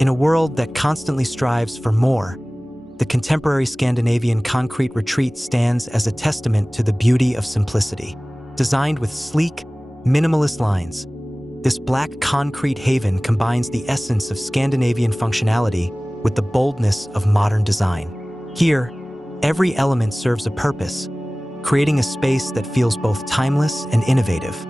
In a world that constantly strives for more, the contemporary Scandinavian concrete retreat stands as a testament to the beauty of simplicity. Designed with sleek, minimalist lines, this black concrete haven combines the essence of Scandinavian functionality with the boldness of modern design. Here, every element serves a purpose, creating a space that feels both timeless and innovative.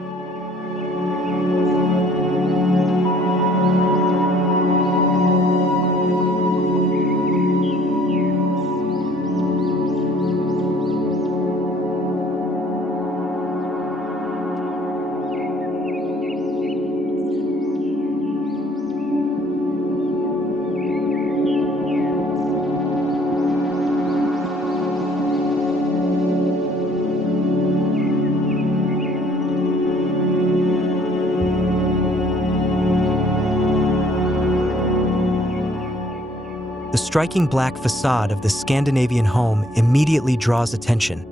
The striking black facade of the Scandinavian home immediately draws attention,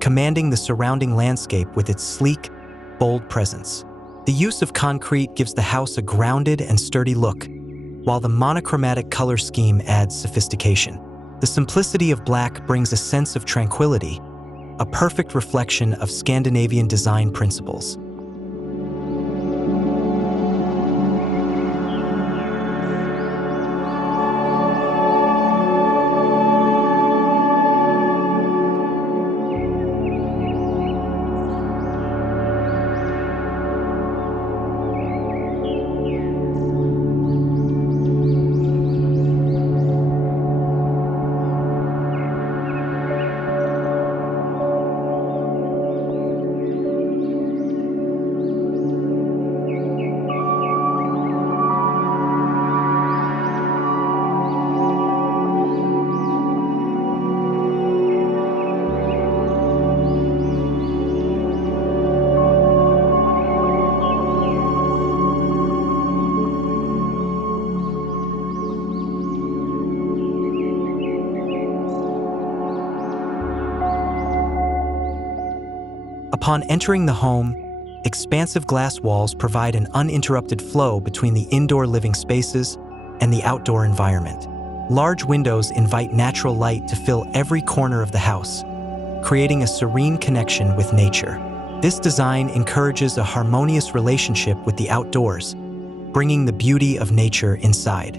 commanding the surrounding landscape with its sleek, bold presence. The use of concrete gives the house a grounded and sturdy look, while the monochromatic color scheme adds sophistication. The simplicity of black brings a sense of tranquility, a perfect reflection of Scandinavian design principles. Upon entering the home, expansive glass walls provide an uninterrupted flow between the indoor living spaces and the outdoor environment. Large windows invite natural light to fill every corner of the house, creating a serene connection with nature. This design encourages a harmonious relationship with the outdoors, bringing the beauty of nature inside.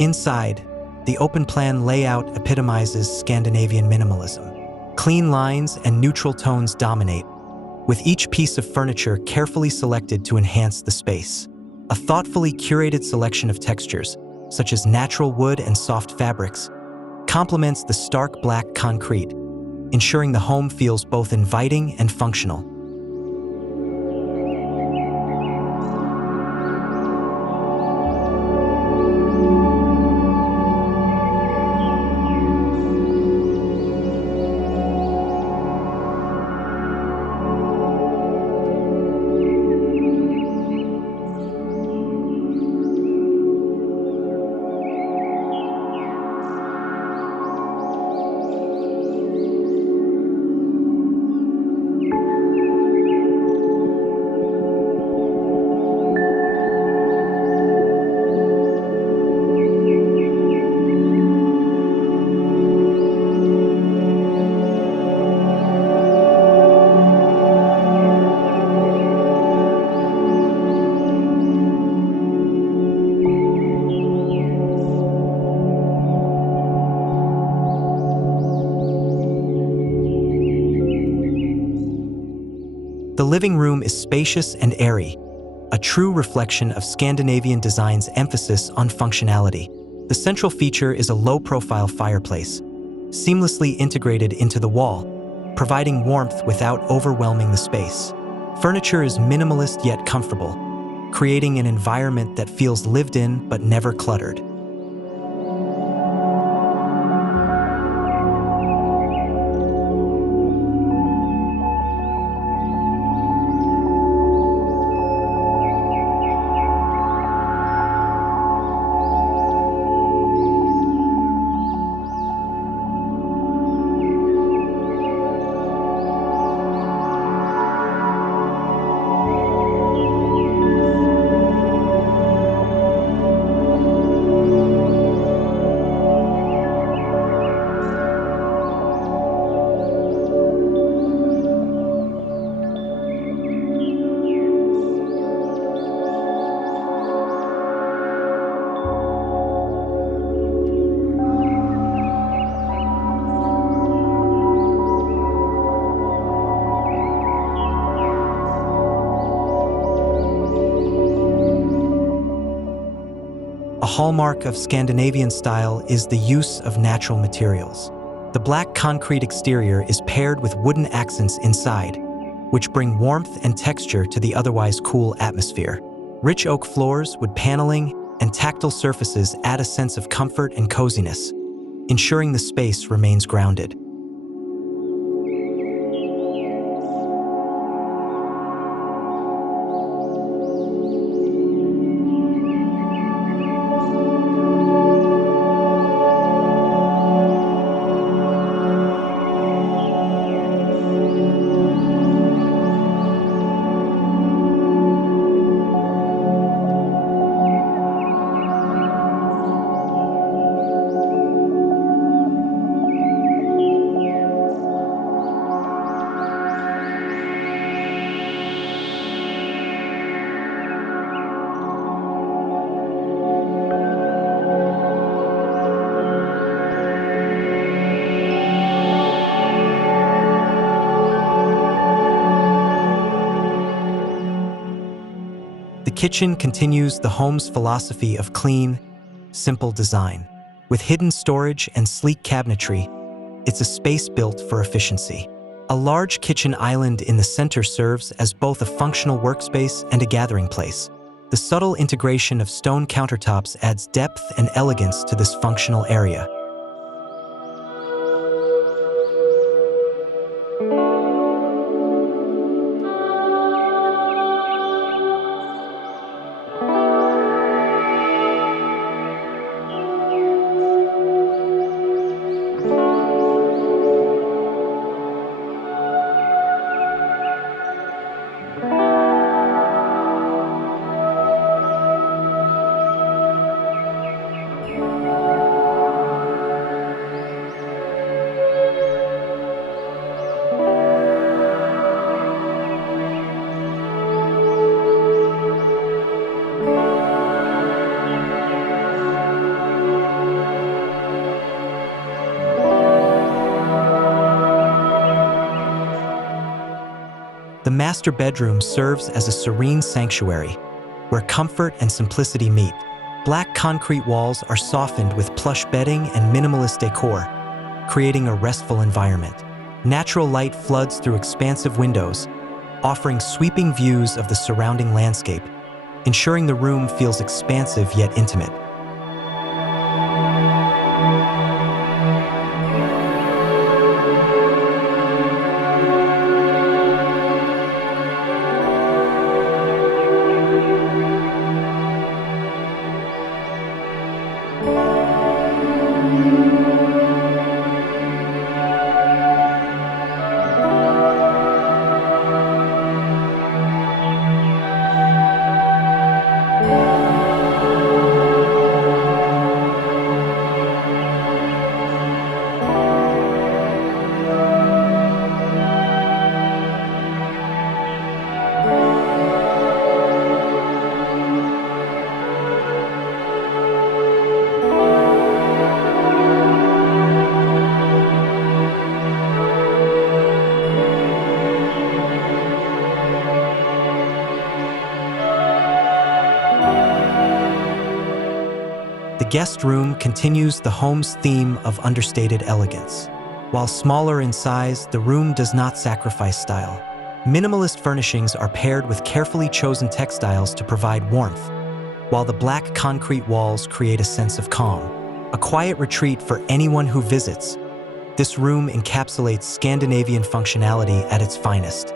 Inside, the open-plan layout epitomizes Scandinavian minimalism. Clean lines and neutral tones dominate, with each piece of furniture carefully selected to enhance the space. A thoughtfully curated selection of textures, such as natural wood and soft fabrics, complements the stark black concrete, ensuring the home feels both inviting and functional. living room is spacious and airy, a true reflection of Scandinavian design's emphasis on functionality. The central feature is a low-profile fireplace, seamlessly integrated into the wall, providing warmth without overwhelming the space. Furniture is minimalist yet comfortable, creating an environment that feels lived in but never cluttered. A hallmark of Scandinavian style is the use of natural materials. The black concrete exterior is paired with wooden accents inside, which bring warmth and texture to the otherwise cool atmosphere. Rich oak floors, wood paneling, and tactile surfaces add a sense of comfort and coziness, ensuring the space remains grounded. The kitchen continues the home's philosophy of clean, simple design. With hidden storage and sleek cabinetry, it's a space built for efficiency. A large kitchen island in the center serves as both a functional workspace and a gathering place. The subtle integration of stone countertops adds depth and elegance to this functional area. The master bedroom serves as a serene sanctuary, where comfort and simplicity meet. Black concrete walls are softened with plush bedding and minimalist decor, creating a restful environment. Natural light floods through expansive windows, offering sweeping views of the surrounding landscape, ensuring the room feels expansive yet intimate. guest room continues the home's theme of understated elegance. While smaller in size, the room does not sacrifice style. Minimalist furnishings are paired with carefully chosen textiles to provide warmth, while the black concrete walls create a sense of calm. A quiet retreat for anyone who visits. This room encapsulates Scandinavian functionality at its finest.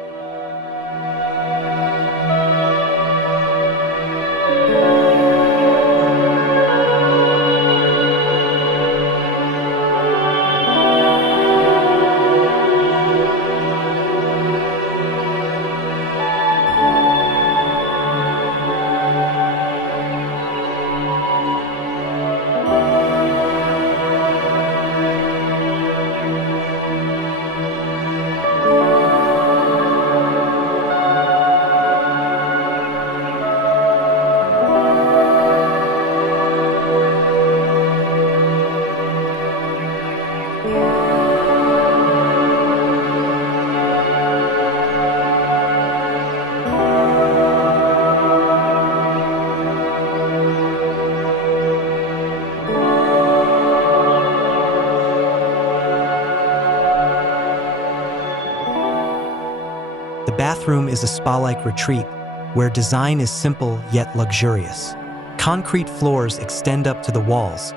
The bathroom is a spa-like retreat where design is simple yet luxurious. Concrete floors extend up to the walls,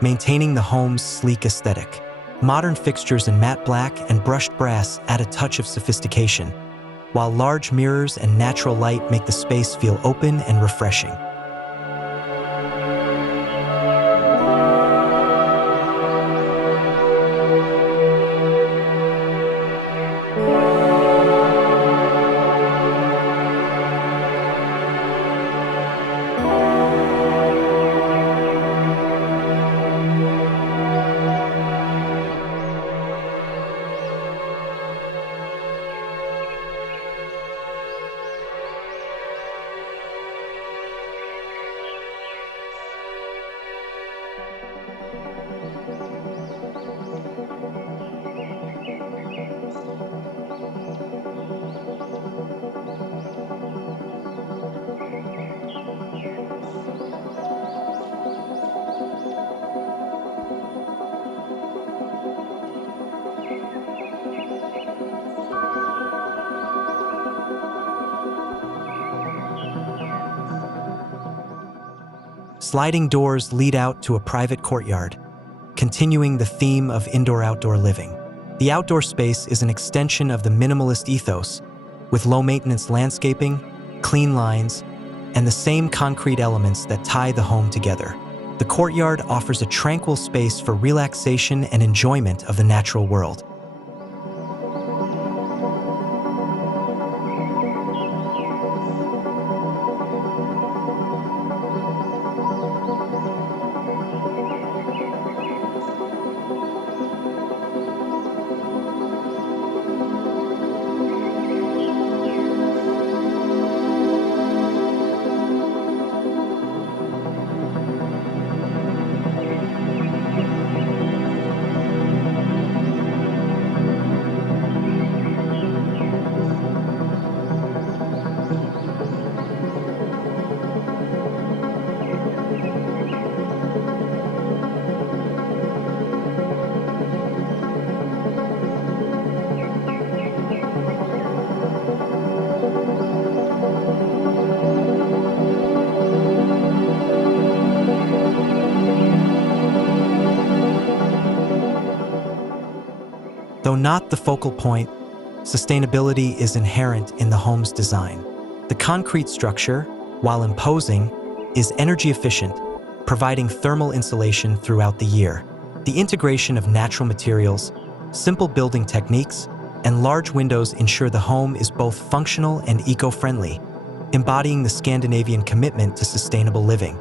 maintaining the home's sleek aesthetic. Modern fixtures in matte black and brushed brass add a touch of sophistication, while large mirrors and natural light make the space feel open and refreshing. Sliding doors lead out to a private courtyard, continuing the theme of indoor-outdoor living. The outdoor space is an extension of the minimalist ethos, with low-maintenance landscaping, clean lines, and the same concrete elements that tie the home together. The courtyard offers a tranquil space for relaxation and enjoyment of the natural world. Though not the focal point, sustainability is inherent in the home's design. The concrete structure, while imposing, is energy efficient, providing thermal insulation throughout the year. The integration of natural materials, simple building techniques, and large windows ensure the home is both functional and eco-friendly, embodying the Scandinavian commitment to sustainable living.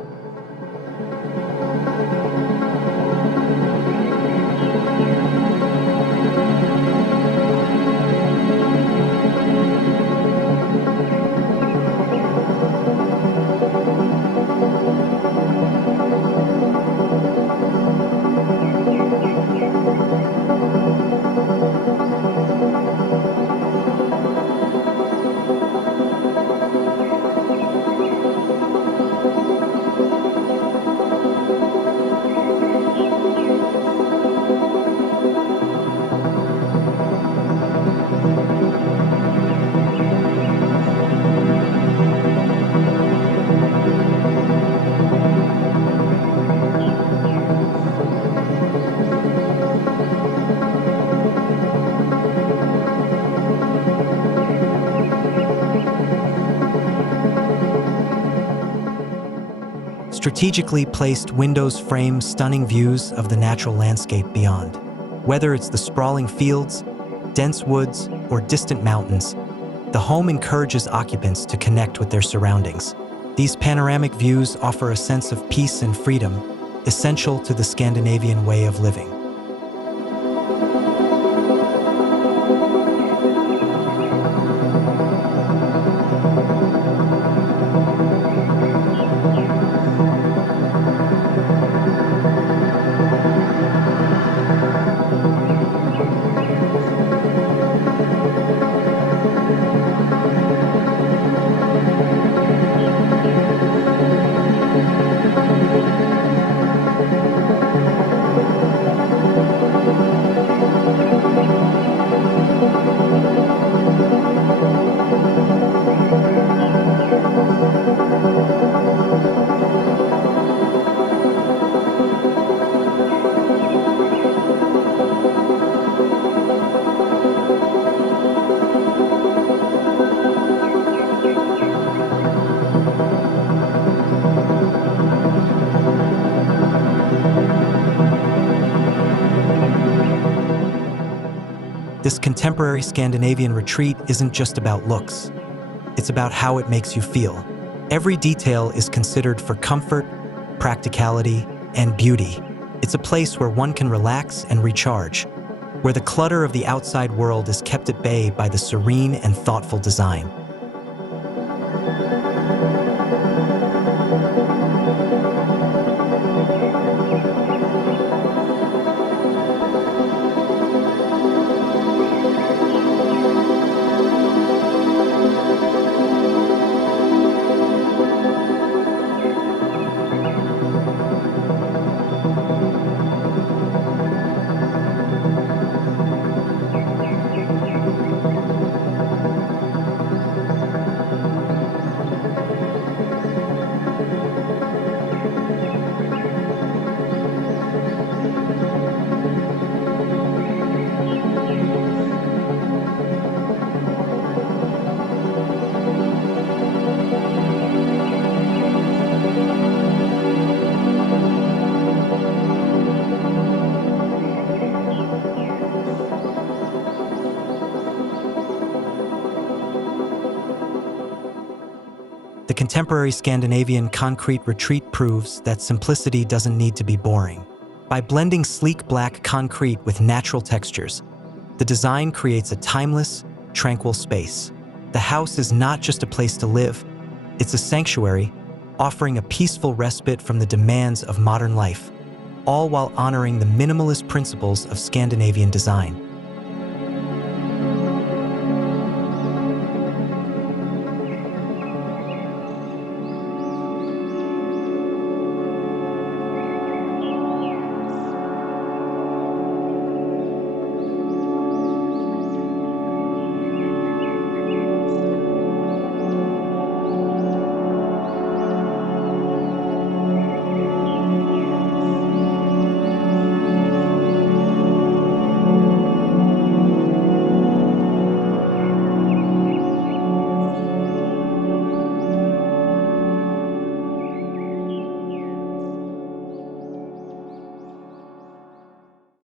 Strategically placed windows frame stunning views of the natural landscape beyond. Whether it's the sprawling fields, dense woods, or distant mountains, the home encourages occupants to connect with their surroundings. These panoramic views offer a sense of peace and freedom, essential to the Scandinavian way of living. This contemporary Scandinavian retreat isn't just about looks. It's about how it makes you feel. Every detail is considered for comfort, practicality, and beauty. It's a place where one can relax and recharge, where the clutter of the outside world is kept at bay by the serene and thoughtful design. The contemporary Scandinavian concrete retreat proves that simplicity doesn't need to be boring. By blending sleek black concrete with natural textures, the design creates a timeless, tranquil space. The house is not just a place to live, it's a sanctuary, offering a peaceful respite from the demands of modern life, all while honoring the minimalist principles of Scandinavian design.